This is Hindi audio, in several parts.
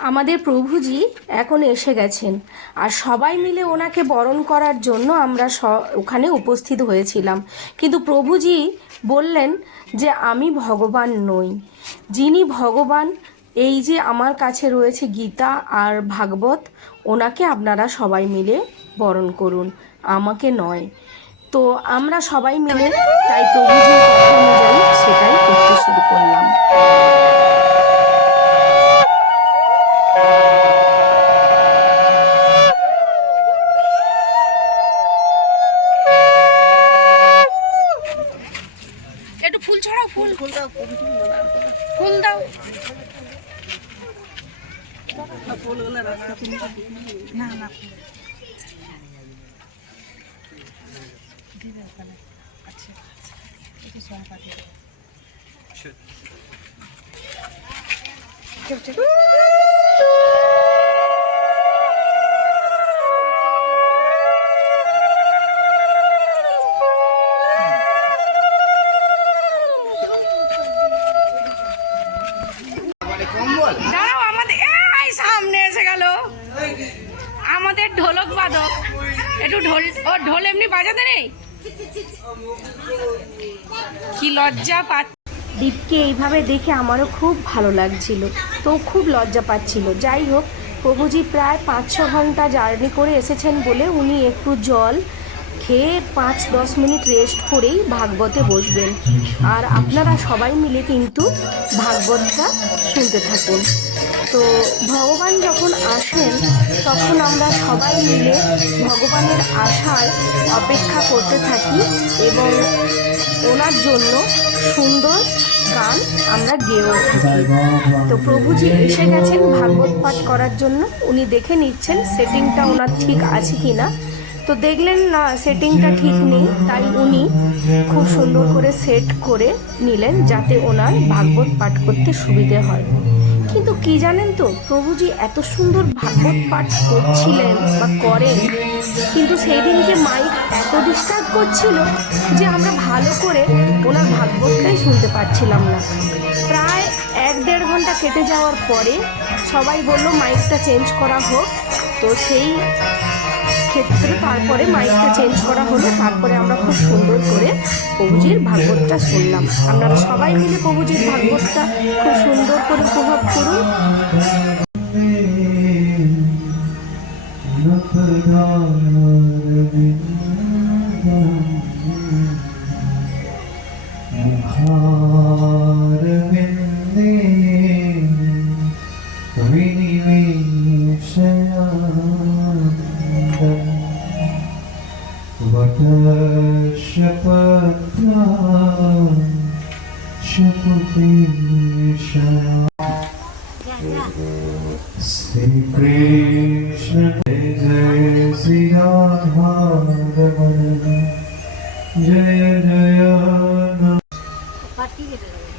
আমাদের প্রভুজি এখন এসে গেছেন, আর সবাই মিলে ওনাকে বরণ করার জন্য আমরা ওখানে উপস্থিত হয়েছিলাম। কিন্তু প্রভুজি বললেন যে আমি ভগবান নই, যিনি ভগবান এই যে আমার কাছে রয়েছে গীতা আর ভাগবত, ওনাকে আপনারা সবাই মিলে বরণ করুন, আমাকে নয়। তো আমরা সবাই মিলে তাই প্রভুজির কথা অনুযায়ী সেটাই করতে শুরু করলাম। একটু ফুল ছড়াও, ফুল ফুল দাও, ফুল দাও। না না দাঁড়াও, আমাদের এই সামনে এসে গেল আমাদের ঢোলক বাদক। একটু ঢোল এমনি বাজাতে নেই, কি লজ্জা পাচ্ছে। দীপকে এইভাবে দেখে আমারও খুব ভালো লাগছিল, তো খুব লজ্জা পাচ্ছিল। যাই হোক, প্রভুজি প্রায় 5-6 ঘন্টা জার্নি করে এসেছেন বলে উনি একটু জল খেয়ে 5-10 মিনিট রেস্ট করেই ভাগবতে বসবেন। আর আপনারা সবাই মিলে কিন্তু ভাগবতটা শুনতে থাকুন। তো ভগবান যখন আসেন তখন আমরা সবাই মিলে ভগবানের আশায় অপেক্ষা করতে থাকি এবং ওনার জন্য সুন্দর গান আমরা গেয়েও থাকি। তো প্রভুজি এসে গেছেন ভাগবত পাঠ করার জন্য, উনি দেখে নিচ্ছেন সেটিংটা ওনার ঠিক আছে কি না। তো দেখলেন না সেটিংটা ঠিক নেই, তাই উনি খুব সুন্দর করে সেট করে নিলেন যাতে ওনার ভাগবত পাঠ করতে সুবিধে হয়। কিন্তু কি জানেন তো, প্রভুজি এত সুন্দর ভাগবত পাঠ করছিলেন বা করেন, কিন্তু সেই দিনকে মাইক এত ডিস্টার্ব করছিল যে আমরা ভালো করে ওনার ভাগবতটাই শুনতে পাচ্ছিলাম না। প্রায় 1-1.5 ঘন্টা কেটে যাওয়ার পরে সবাই বলল মাইকটা চেঞ্জ করা হোক। তো সেই ক্ষেত্রে তারপরে মাইকটা চেঞ্জ করা হলো, তারপরে আমরা খুব সুন্দর করে প্রভুজির ভাগবতটা শুনলাম। আপনারা সবাই মিলে প্রভুজির ভাগবতটা খুব সুন্দর করে উপভোগ করুন। Sri Krishna Jai Sri Radha Jaya Jaya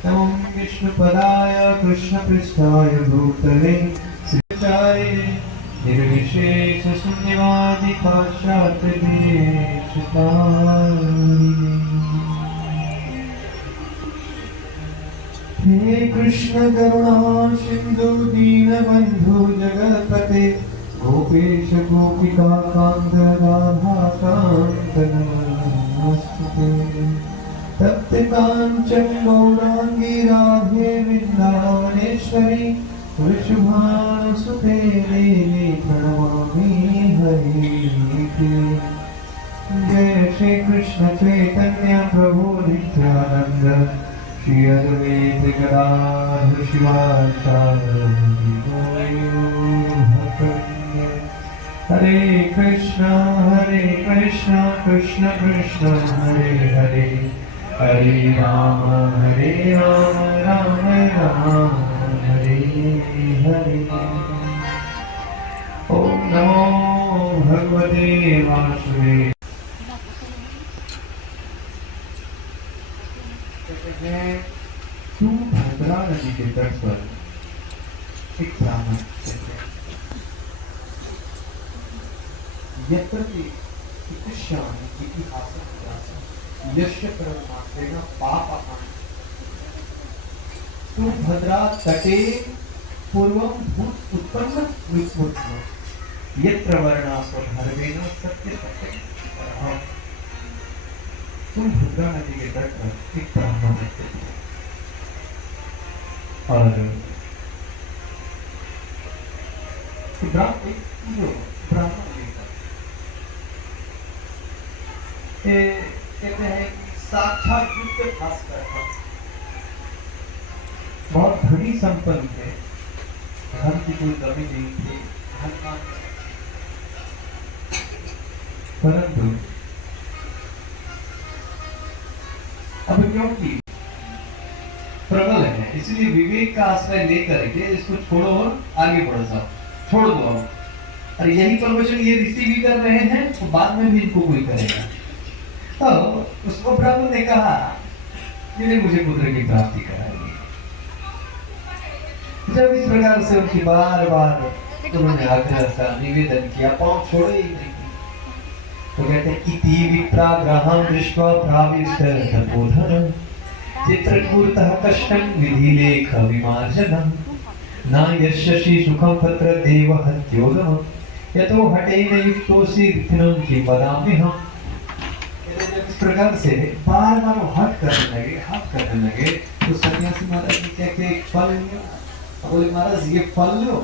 Nam Vishnu Padaya Krishna Pristaya Bhutale Sri Nirvishesha Sunyavadi Pashyate Deshitari. हे कृष्ण करुणा सिंधु दीनबंधु जगत्पते गोपेश गोपिका कांत राधा कांत नमस्ते। तप्त कांचन गौरांगी राधे वृंदावनेश्वरी वृषभानुसुते देवी प्रणमामि हरि। जय श्री कृष्ण चैतन्य प्रभु Nityanand Shri Advaita Gadadhar Shivacharya Hare Krishna Krishna Krishna Hare Hare Hare Rama Rama Rama Hare Hare. Om Namo Bhagavate Vasudevaya. Tungabhadra नदी के तट पर एक ब्राह्मण रहते हैं। यत्र यस्य परमात्मेन पापहानि तुंगभद्रा तटे पूर्वम भूत उत्पन्न विस्मृत्य यत्र वर्णा स्वधर्मेण सत्य सत्य परम। तुम भद्रा नदी के तट पर एक ब्राह्मण रहते थे और ब्राह्मण कहते हैं साक्षात युक्त भास्कर था, बहुत धनी संपन्न थे, धन की कोई कमी नहीं थी, परंतु अब क्योंकि प्रबल है इसलिए विवेक का आश्रय लेकर के इसको छोड़ो और आगे बढ़ो, सब छोड़ दो। और यही प्रवचन ये ऋषि भी कर रहे हैं तो बाद में भी इनको कोई करेगा। तो उसको ब्रह्म ने कहा मैंने मुझे पुत्र की प्राप्ति कराई। जब इस प्रकार से उनकी बार बार उन्होंने आग्रह का निवेदन किया, पांव छोड़े ही नहीं, तो कहते इति विप्राग्रहं दृष्ट्वा प्राविष्टतपोधनं चित्रकूटतः कष्टं विधिलेख विमार्जनं न यस्यसि सुखं तत्र देवहत्योगमं यतो हठेन युक्तोऽसि ऋथिनं किं वदाम्यहम्। इस प्रकार से बार बार हाथ करने लगे तो सन्यासी महाराज ने क्या किया, एक फल लिया, बोले महाराज ये फल लो,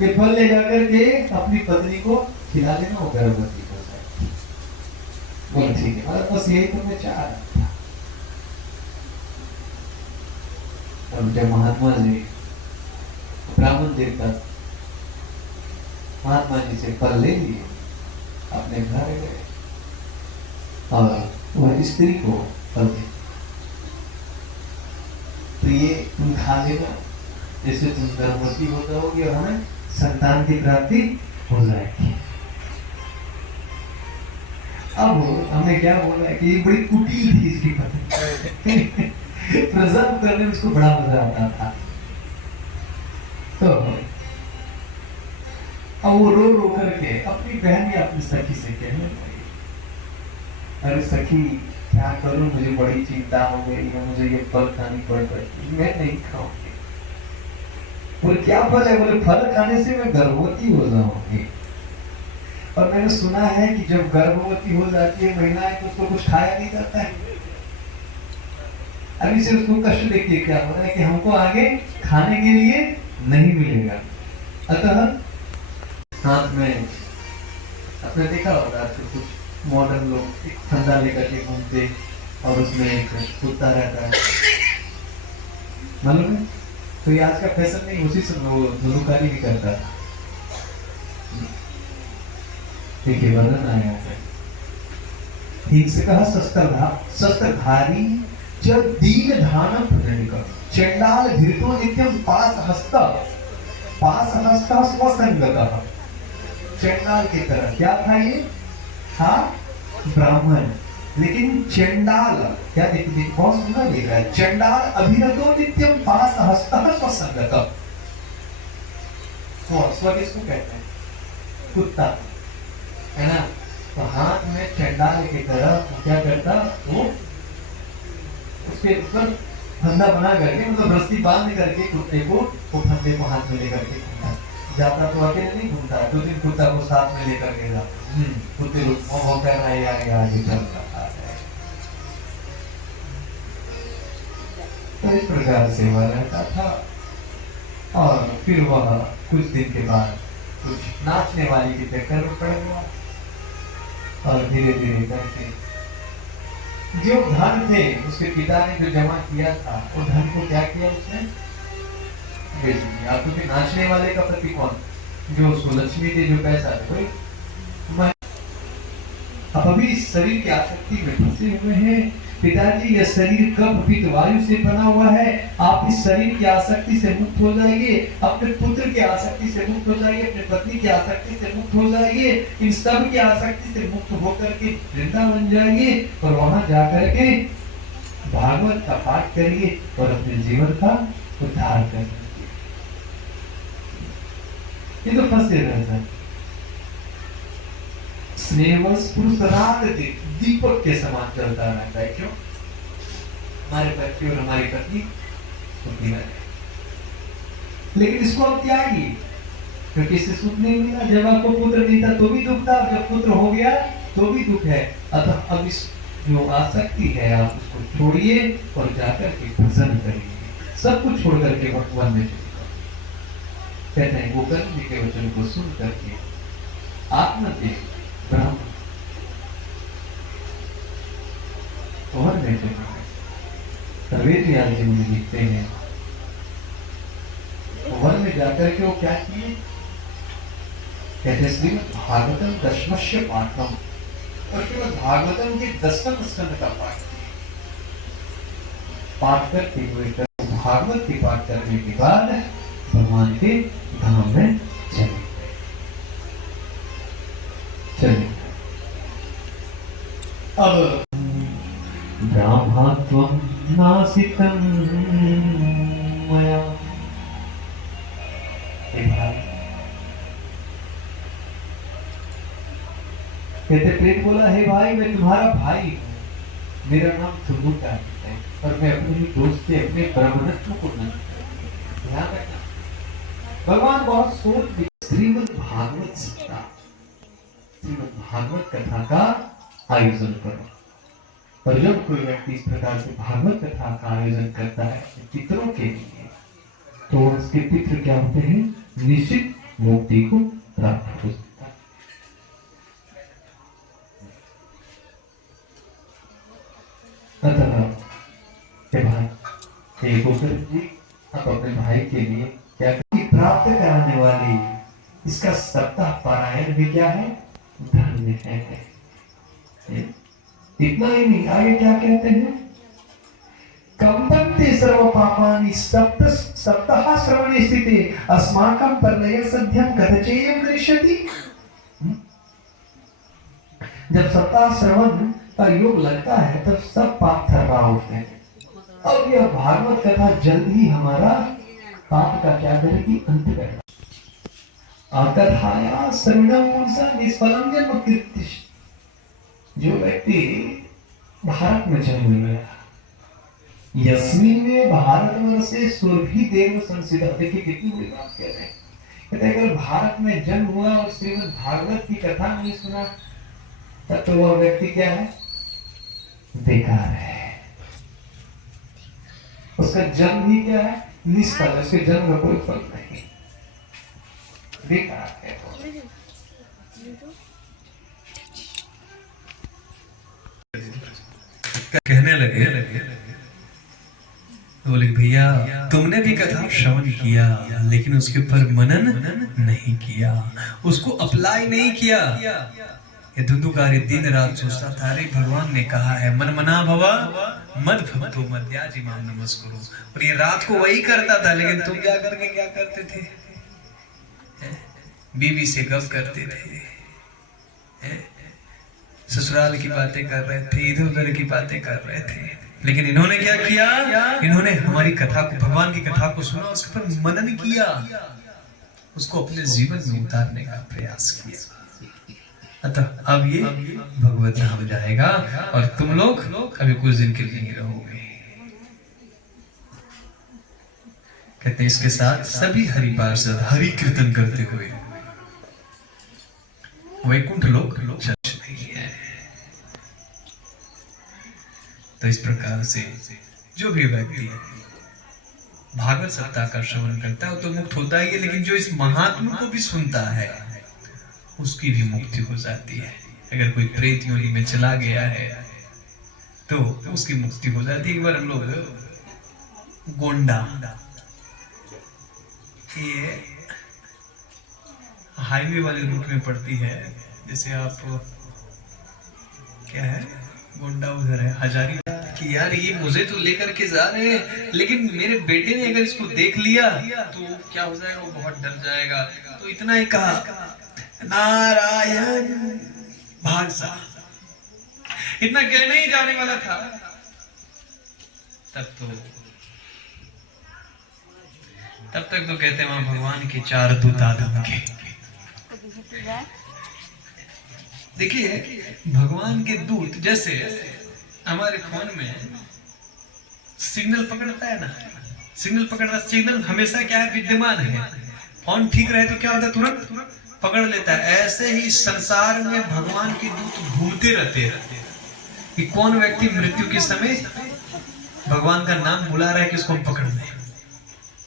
ये फल ले जाकर के अपनी पत्नी को खिला देना, वो गर्भवती हो जाए। बोले ठीक है महाराज, बस यही तो मैं चाह रहा था। अब जब महात्मा जी ब्राह्मण देवता महात्मा जी से फल ले लिए, अपने घर गए और वह स्त्री को फल दे, तो ये तुम खा लेना, जैसे तुम गर्भवती हो जाओगी और हमें संतान की प्राप्ति हो जाएगी। अब हमने क्या बोला कि ये बड़ी कुटिल थी इसकी पत्नी प्रसव करने में उसको बड़ा मजा आता था। तो अब वो रो रो करके अपनी बहन या अपनी सखी से कहने लगी, अरे सखी क्या करूं, मुझे बड़ी चिंता हो गई है, मुझे ये फल खानी पड़ रही, मैं नहीं खाऊंगी। बोले क्या फल है? बोले फल खाने से मैं गर्भवती हो जाऊंगी, और मैंने सुना है कि जब गर्भवती हो जाती है महिलाएं तो उसको कुछ खाया नहीं जाता है। अभी से उसको कष्ट देखिए क्या हो रहा है कि हमको आगे खाने के लिए नहीं मिलेगा। अतः हाथ में आपने देखा होगा तो कुछ मॉडर्न लोग एक फंदा लेकर के घूमते और उसमें एक कुत्ता रहता है, मालूम है? तो ये आज का फैशन नहीं, उसी से वो धुलुकारी भी करता था। देखिए वर्णन आया है, ठीक से कहा शस्त्रधारी जब दीन धानम प्रजनिका चंडाल धीरतो नित्यम पास हस्ता स्वसंगतः। चंडाल की तरह क्या था ये? था ब्राह्मण, लेकिन चंडाल क्या देखिए बहुत सुंदर लिखा है, चंडाल अभिरतो नित्यम पास हस्तः स्वसंगतः। स्व किसको कहते हैं? कुत्ता है ना। तो हाथ में चंडाल की तरह क्या करता, वो उसके ऊपर फंदा बना करके मतलब रस्सी बांध करके कुत्ते को वो फंदे को हाथ में लेकर के घूमता जाता। तो अकेले नहीं घूमता, दो तीन कुत्ता को साथ में लेकर के जाता, कुत्ते को कर रहा है आगे चल रहा है। तो इस प्रकार से वह रहता था। और फिर वह कुछ दिन के बाद कुछ नाचने वाली के चक्कर में पड़ गया, और धीरे धीरे करके जो धन थे उसके पिता ने जो जमा किया था वो धन को क्या किया उसने बेच दिया। आप क्योंकि नाचने वाले का पति कौन? जो उसको लक्ष्मी थे, जो पैसा थे। आप अभी शरीर की आसक्ति में फंसे हुए हैं। पिताजी यह शरीर कब पीत वायु से बना हुआ है, आप इस शरीर की आसक्ति से मुक्त हो जाइए, अपने पुत्र की आसक्ति से मुक्त हो जाइए, अपने पत्नी की आसक्ति से मुक्त हो जाइए, इन सब की आसक्ति से मुक्त होकर के वृंदावन जाइए और वहां जाकर के भागवत का पाठ करिए और अपने जीवन का उद्धार करिए। ये तो फंसे रहता है। स्नेहवश पुरुष रात दिन दीपक के समान चलता रहता है। क्यों? हमारे बच्चे और हमारी पत्नी सुखी रहे। लेकिन इसको अब त्यागिए, क्योंकि इससे सुख नहीं मिला। जब आपको पुत्र नहीं था तो भी दुख था, जब पुत्र हो गया तो भी दुख है। अतः अब इस जो आसक्ति है आप उसको छोड़िए और जाकर के भजन करिए, सब कुछ छोड़ करके भगवान में चलिए। कहते हैं गोकर्ण जी के वचन को सुन करके आत्मदेव ब्रह्म और में चलिए। सर्वेन्द्रियाल जी मुझे लिखते हैं वन में जाकर के वो क्या किए, कहते श्रीमद् भागवतम दशमस्य पाठम, और श्रीमद् भागवतम के 10वें स्कंद का पाठ करते हुए भागवत के पाठ करने के बाद भगवान के धाम में चले अब ब्रह्मत्वं नासितं मया। कहते प्रेत बोला, हे भाई मैं तुम्हारा भाई हूं, मेरा नाम सुमुटा है और मैं अपने ही दोस्त से अपने ब्रह्मत्व को न ध्यान रखना। भगवान बहुत सोच श्रीमद् भागवत सप्ताह, श्रीमद् भागवत कथा का आयोजन करो। और जब कोई व्यक्ति इस प्रकार से भागवत कथा का आयोजन करता है पितरों के लिए, तो उसके पितृ क्या होते हैं, निश्चित मुक्ति को प्राप्त हो सकता है। अतः भाई गोकर्ण जी आप अपने भाई के लिए क्या प्राप्त कराने वाली इसका सप्ताह पारायण भी क्या है, धर्म है। इतना ही नहीं, आगे क्या कहते हैं, कंपन्ते सर्व पापानि सप्ताह श्रवणे स्थिते अस्माकं परलय सध्यं कथचेयं करिष्यति। जब सप्ताह श्रवण का योग लगता है तब सब पाप थर्रा उठते हैं। अब यह भागवत कथा जल्द ही हमारा पाप का क्या करेगी, अंत करेगा। कथाया श्रवणं पुंसा निष्फलं जन्म कीर्तिः। जो व्यक्ति भारत में जन्म लिया, यस्मिन में भारतवर्षे सुरभि देव संसिदा, देखिए कितनी बड़ी बात कह रहे हैं। कहते हैं अगर भारत में जन्म हुआ और श्रीमद् भागवत की कथा नहीं सुना तब तो वह व्यक्ति क्या है, बेकार है। उसका जन्म ही क्या है, निष्फल, उसके जन्म का कोई फल नहीं, बेकार है। कहने लगे बोले भैया तुमने भी कथा श्रवण किया लेकिन उसके ऊपर मनन नहीं किया, उसको अप्लाई नहीं किया। ये धुंधुकारी दिन रात सोचता था, अरे भगवान ने कहा है मन मना भवा मद भक्तो मद्याजी माम नमस्कुरु, और ये रात को वही करता था। लेकिन तुम क्या करके क्या करते थे, बीवी से गप करते थे, ससुराल की बातें कर रहे थे, इधर उधर की बातें कर रहे थे। लेकिन इन्होंने क्या किया, इन्होंने हमारी कथा को, भगवान की कथा को सुना, उसके पर मनन किया, उसको अपने जीवन में उतारने का प्रयास किया। अतः अब ये भगवत धाम जाएगा और तुम लोग अभी कुछ दिन के लिए ही रहोगे। कहते इसके साथ सभी हरि पार्षद हरि कीर्तन करते हुए वैकुंठ लोक नहीं है। तो इस प्रकार से जो भी व्यक्ति भागवत सप्ताह का श्रवण करता है वो तो मुक्त होता ही है, लेकिन जो इस महात्मा को भी सुनता है उसकी भी मुक्ति हो जाती है। अगर कोई प्रेत योनि में चला गया है तो उसकी मुक्ति हो जाती है। एक बार हम लोग गोंडा, ये हाईवे वाले रूट में पड़ती है, जैसे आप क्या है गोंडा उधर है हजारी, कि यार ये मुझे तो लेकर के जा रहे हैं लेकिन मेरे बेटे ने अगर इसको देख लिया तो क्या हो जाएगा, वो बहुत डर जाएगा। तो इतना ही कहा नारायण भाषा, इतना कहने ही जाने वाला था तब तक तो कहते हैं वहां भगवान के 4 दूत आदम के। देखिए भगवान के दूत जैसे हमारे फोन में सिग्नल पकड़ता है ना, सिग्नल पकड़ना, सिग्नल हमेशा क्या है, विद्यमान है। फोन ठीक रहे तो क्या होता है, तुरंत पकड़ लेता है। ऐसे ही संसार में भगवान के दूत घूमते रहते हैं कि कौन व्यक्ति मृत्यु के समय भगवान का नाम बुला रहा है कि उसको हम पकड़ लें।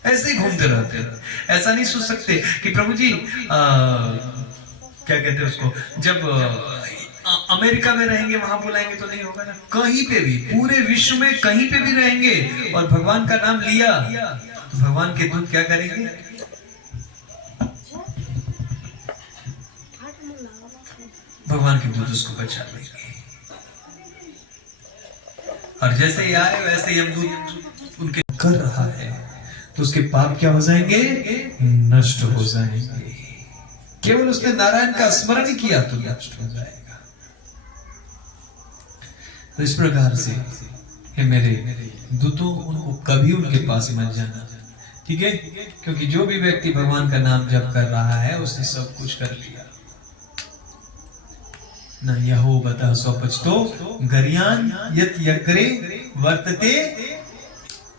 ऐसे ही घूमते रहते हैं। ऐसा नहीं सोच सकते कि प्रभु जी क्या कहते हैं उसको, जब अमेरिका में रहेंगे वहां बुलाएंगे तो नहीं होगा ना। कहीं पे भी, पूरे विश्व में कहीं पे भी रहेंगे और भगवान का नाम लिया तो भगवान के दूत क्या करेंगे, भगवान के दूत उसको बचा लेंगे। और जैसे ही आए वैसे यमदूत उनके कर रहा है तो उसके पाप क्या हो जाएंगे, नष्ट हो जाएंगे। केवल उसने नारायण का स्मरण किया तो नष्ट हो जाएगा। तो इस प्रकार से हे मेरे दूतों, उनको कभी उनके पास मत जाना, ठीक है? क्योंकि जो भी व्यक्ति भगवान का नाम जप कर रहा है उसने सब कुछ कर लिया। न यहो बता स्वपचतो गरियान यत यग्रे वर्तते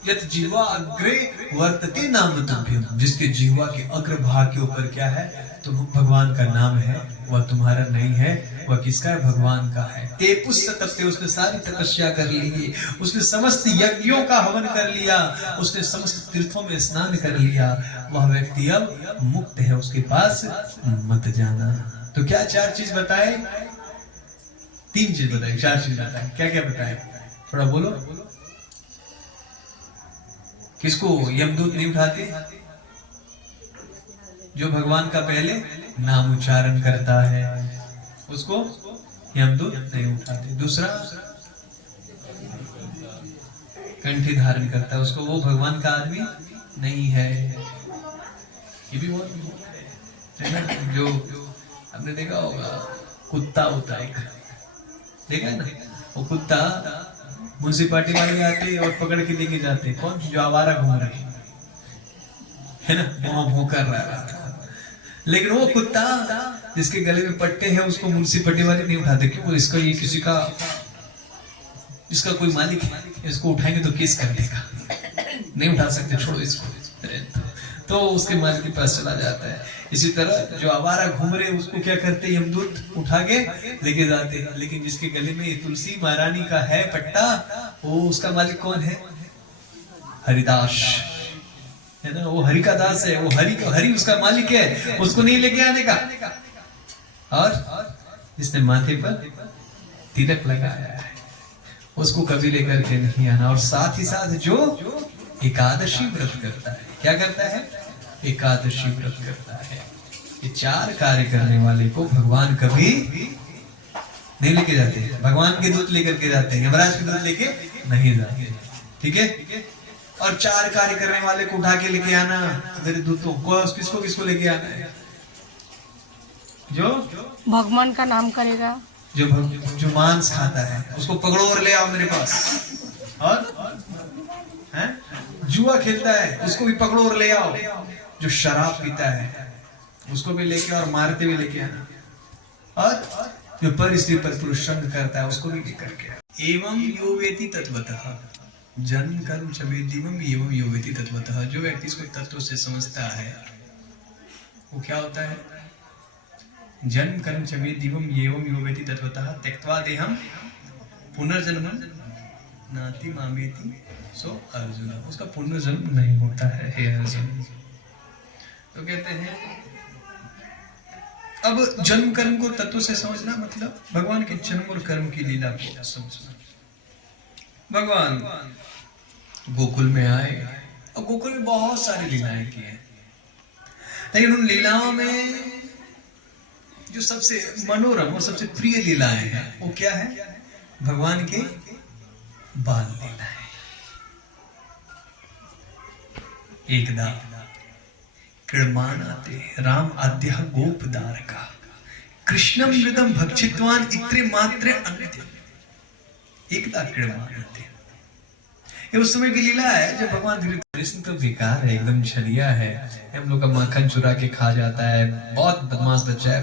यत जीवा अग्रे वर्तते नाम तुभ्यम। जिसके जीवा के अग्रभाग के ऊपर क्या है, तो भगवान का नाम है, वह तुम्हारा नहीं है, वह किसका है, भगवान का है। ते पुस्तक, उसने सारी तपस्या कर ली, उसने समस्त यज्ञों का हवन कर लिया, उसने समस्त तीर्थों में स्नान कर लिया। वह व्यक्ति अब मुक्त है, उसके पास मत जाना। तो क्या चार चीज बताए, तीन चीज बताए, चार चीज बताए, क्या क्या बताए, थोड़ा बोलो। किसको यमदूत नहीं उठाते, जो भगवान का पहले नाम उच्चारण करता है उसको यमदूत नहीं उठाते। दूसरा, कंठी धारण करता है उसको, वो भगवान का आदमी नहीं है। ये भी बहुत है ना। जो आपने देखा होगा, कुत्ता होता है, देखा है ना, वो कुत्ता म्युनिसिपालिटी वाले आते और पकड़ के लेके जाते, कौन, जो आवारा घूम रहे है ना, वहां भौं कर रहा था। लेकिन वो कुत्ता जिसके गले में पट्टे हैं उसको म्युनिसिपालिटी वाले नहीं उठाते। क्यों, इसका ये किसी का, इसका कोई मालिक है, इसको उठाएंगे तो केस कर देगा, नहीं उठा सकते, छोड़ो इसको। तो उसके मालिक के पास चला जाता है। इसी तरह जो आवारा घूम रहे उसको क्या करते, यमदूत उठा के लेके जाते हैं। लेकिन जिसके गले में तुलसी महारानी का है पट्टा, वो उसका मालिक कौन है, हरिदास है ना, वो हरि का दास है, वो हरि उसका मालिक है, उसको नहीं लेके आने का। और जिसने माथे पर तिलक लगाया है उसको कभी लेकर के नहीं आना। और साथ ही साथ जो एकादशी व्रत करता है, क्या करता है, एकादशी व्रत करता है, ये चार कार्य करने वाले को भगवान कभी नहीं लेके जाते। भगवान के दूत लेकर के जाते हैं, यमराज के दूत लेके नहीं जाते, ठीक है। और चार कार्य करने वाले को उठा के लेके आना, मेरे दूतों को, किसको किसको लेके आना है, जो भगवान का नाम करेगा, जो मांस खाता है उसको पकड़ो और ले आओ मेरे पास। और जुआ खेलता है उसको भी पकड़ो और ले आओ। जो शराब पीता है उसको भी लेके और मारते हुए लेके आना। और जो पर स्त्री पर पुरुष संग करता है उसको भी लेकर के। एवं यो वेति तत्वतः जन्म कर्म च वेदिवम एवं यो वेति तत्वतः। जो व्यक्ति इसको तत्व से समझता है वो क्या होता है, जन्म कर्म च वेदिवम एवं यो वेति तत्वतः त्यक्त्वा देहम पुनर्जन्म नाति मामेति सो अर्जुन। उसका पुनर्जन्म नहीं होता है हे अर्जुन। तो कहते हैं अब जन्म कर्म को तत्व से समझना मतलब भगवान के जन्म और कर्म की लीला को समझना। भगवान गोकुल में आए और गोकुल में बहुत सारी लीलाएं की हैं, लेकिन उन लीलाओं में जो सबसे मनोरम और सबसे प्रिय लीलाएं हैं वो क्या है, भगवान के बाल लीलाएं। एकदा क्रीडमानाते राम आद्यः गोपदारका कृष्णं मृदं भक्षितवान इत्रे मात्रे अन्यते। एकदा क्रीडमानाते, ये उस समय की लीला है जब भगवान धीरे कृष्ण तो बेकार है, एकदम छलिया है, हम लोग का माखन चुरा के खा जाता है, बहुत बदमाश बच्चा है।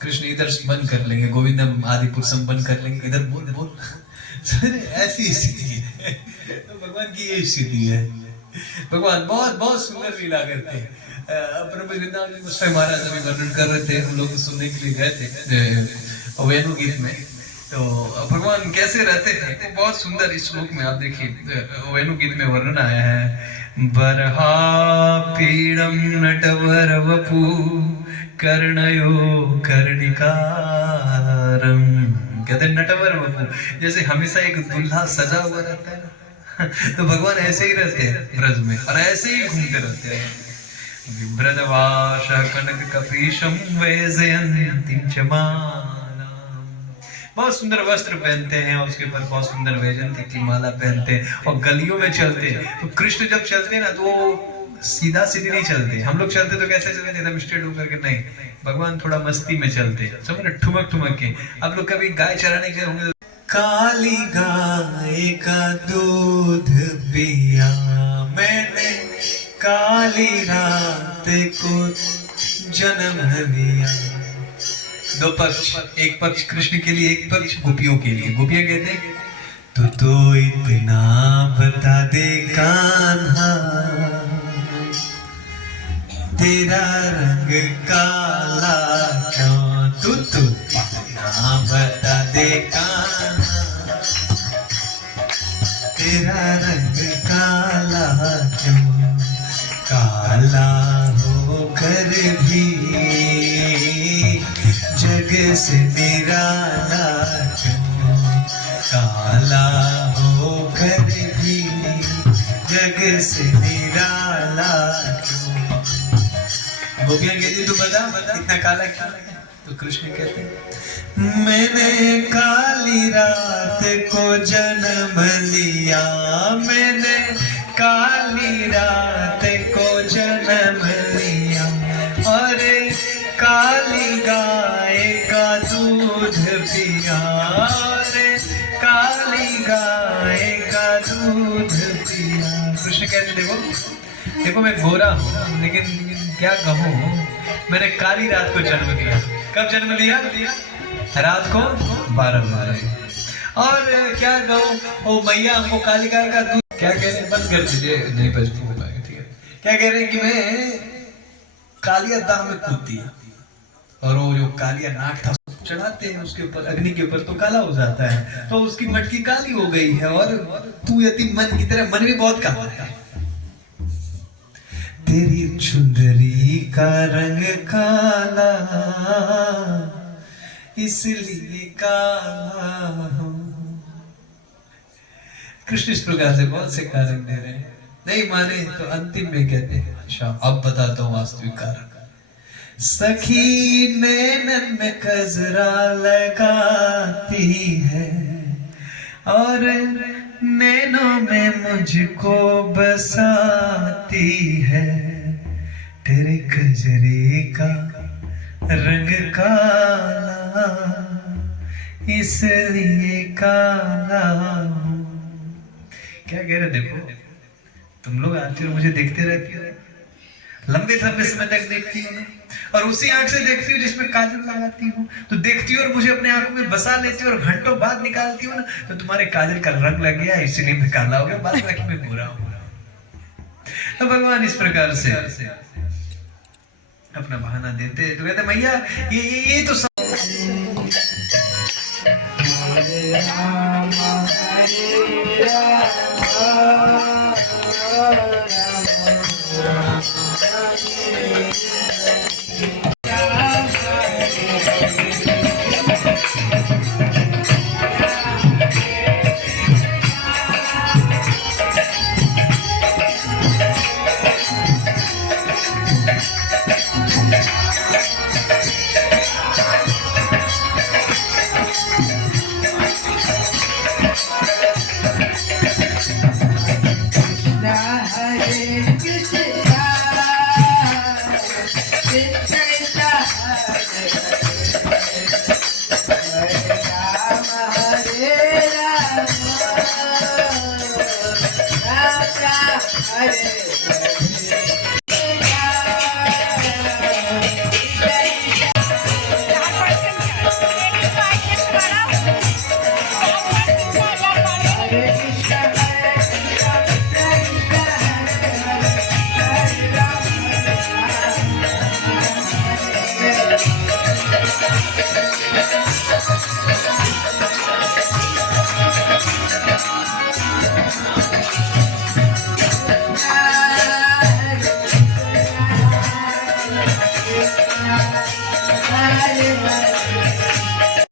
कृष्ण इधर बंद कर लेंगे, गोविंदम आदि पुरुषम बंद कर लेंगे, इधर बोल बोल ऐसी स्थिति है। तो भगवान की ये स्थिति है, भगवान बहुत बहुत सुंदर लीला करते हैं। प्रभु वृंदावन जी गोस्वामी महाराज अभी वर्णन कर रहे थे, हम लोग सुनने के लिए गए थे वेणु गीत में। तो भगवान कैसे रहते थे तो बहुत सुंदर इस श्लोक में आप देखिए, वेणु गीत में वर्णन आया है। बरहा पीड़म नटवर वपु कर्णयो कर्णिकारम। कहते नटवर वपु, जैसे हमेशा एक दुल्हा सजा हुआ रहता है ना, तो भगवान ऐसे ही रहते हैं ब्रज में और ऐसे ही घूमते रहते हैं। ब्रजवास कनक कपीशम वैजयंतीम च मालाम। बहुत सुंदर वस्त्र पहनते हैं और उसके ऊपर बहुत सुंदर वैजयंती की माला पहनते हैं और गलियों में चलते हैं। तो कृष्ण जब चलते हैं ना तो वो सीधा सीधी नहीं चलते। हम लोग चलते तो कैसे चलते एकदम स्ट्रेट होकर के, नहीं, भगवान थोड़ा मस्ती में चलते हैं, समझ ना, ठुमक ठुमक के। आप लोग कभी गाय चराने गए होंगे तो काली गाय का दूध पिया मैंने, काली रात को जन्म लिया। दो पक्ष, एक पक्ष कृष्ण के लिए, एक पक्ष गोपियों के लिए। गोपियां कहते हैं तो इतना बता दे कान्हा, तेरा रंग काला क्यों, तू इतना बता दे कान्हा, तेरा रंग काला क्यों, काला होकर भी जग से निराला क्यों, काला होकर भी जग से निराला क्यों। गोपियां कहती तू बता इतना काला क्यों है? तो कृष्ण कहते मैंने काली रात को जन्म लिया, मैंने काली रात को जन्म लिया, और काली गाय का दूध पिया, और काली गाय का दूध पिया। कृष्ण कहते देखो मैं गोरा हूँ लेकिन क्या कहूँ, मैंने काली रात को जन्म लिया। कब जन्म लिया? रात को 12 बजे। और क्या कहूँ, ओ मैया हमको काली गाय का दूध, क्या कह रहे हैं, बंद कर दीजिए, नहीं बजती हो पाएगा, ठीक है। क्या कह रहे हैं कि मैं कालिया दाम में कूदती है और वो जो कालिया नाक था चढ़ाते हैं उसके ऊपर, अग्नि के ऊपर, तो काला हो जाता है, तो उसकी मटकी काली हो गई है। और तू यतीम मन की तरह, मन भी बहुत काला है। तेरी चुंदरी का रंग काला इसलिए काला हूं। कृष्ण इस प्रकार से बहुत से कारण दे रहे हैं, नहीं माने तो अंतिम में कहते हैं अच्छा अब बताता हूं वास्तविक कारण। सखी नैनन में कजरा लगाती है और नैनों में मुझको बसाती है, तेरे कजरे का रंग काला इसलिए काला हूं। क्या कह रहे, देखो तुम लोग आती हो मुझे देखते रहती हो, लंबे लंबे समय तक देखती हो ना, और उसी आंख से देखती हो जिसमें काजल लगाती हो, तो देखती हो और मुझे अपने आंखों में बसा लेती हो और घंटों बाद निकालती हो ना, तो तुम्हारे काजल का रंग लग गया इसलिए मैं काला हो गया, बाद में मैं गोरा हो गया। तो भगवान इस प्रकार से अपना बहाना देते हैं। तो कहते मैया ये तो